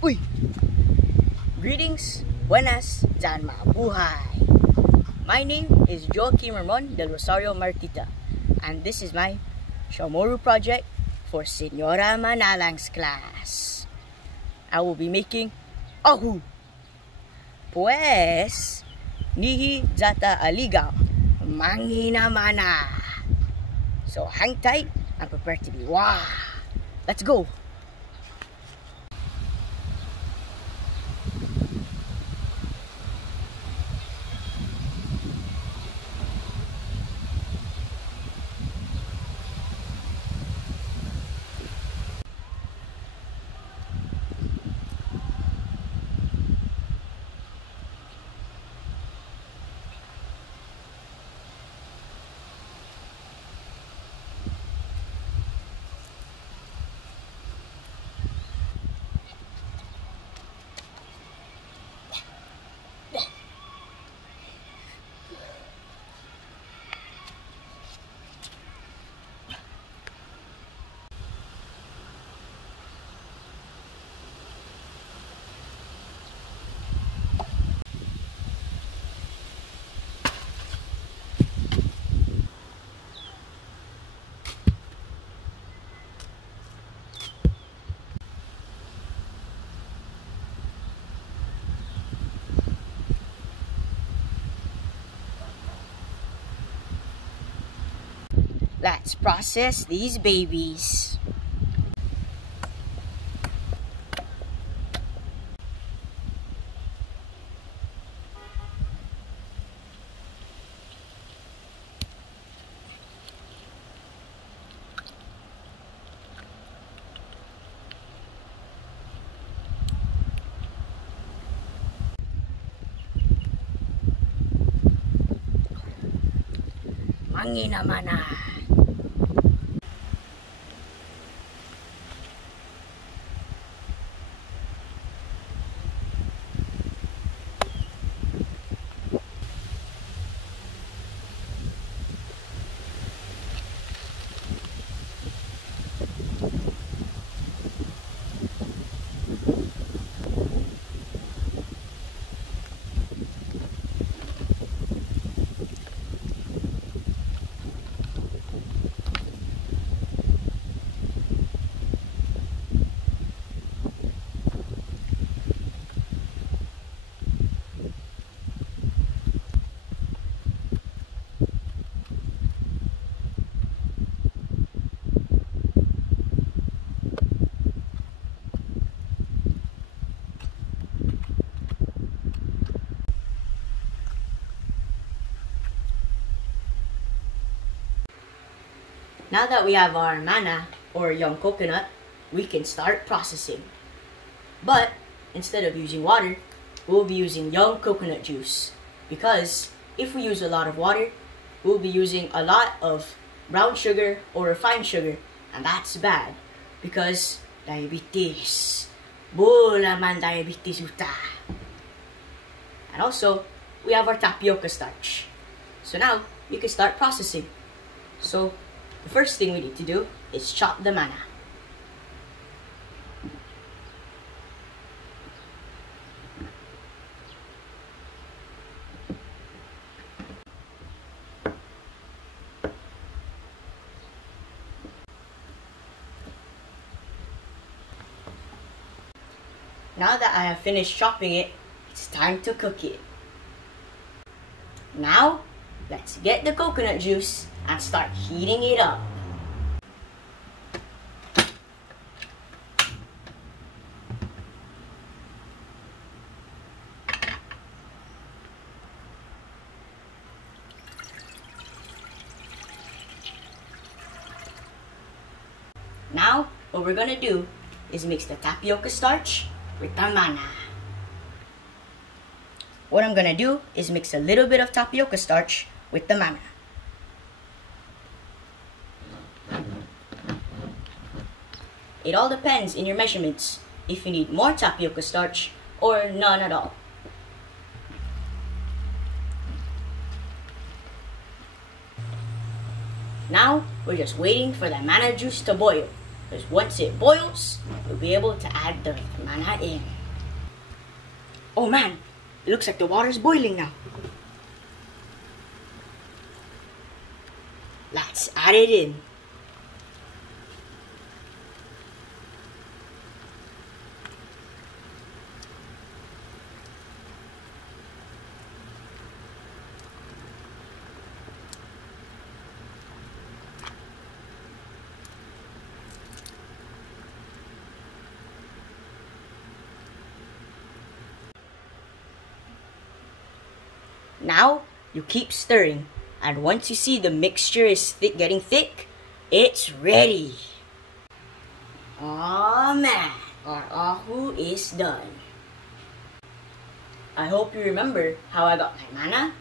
Uy! Greetings, buenas, dan mabuhay! My name is Joaquim Ramon del Rosario Martita, and this is my Chamorro project for Senora Manalang's class. I will be making ahu. Pues, nihi jata aligaw, mangge naman na. So hang tight and prepare to be wow. Let's go! Let's process these babies. Mangge naman na. Now that we have our mana, or young coconut, we can start processing. But, instead of using water, we'll be using young coconut juice. Because, if we use a lot of water, we'll be using a lot of brown sugar or refined sugar. And that's bad. Because, diabetes. Bola man diabetes uta. And also, we have our tapioca starch. So now, we can start processing. So, the first thing we need to do is chop the mana. Now that I have finished chopping it, it's time to cook it. Now, let's get the coconut juice and start heating it up. Now, what we're gonna do is mix the tapioca starch with the mana. What I'm gonna do is mix a little bit of tapioca starch with the mana. It all depends in your measurements if you need more tapioca starch or none at all. Now, we're just waiting for the mana juice to boil. because once it boils, you'll be able to add the mana in. Oh man, it looks like the water's boiling now. Let's add it in. Now, you keep stirring, and once you see the mixture is getting thick, it's ready. Oh man, our ahu is done. I hope you remember how I got my mana,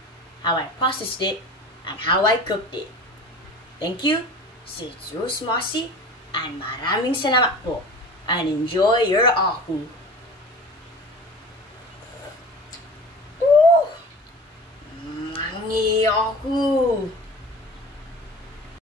how I processed it, and how I cooked it. Thank you, si Zeus Mossy, and maraming salamat po, and enjoy your ahu. Mangge ahu.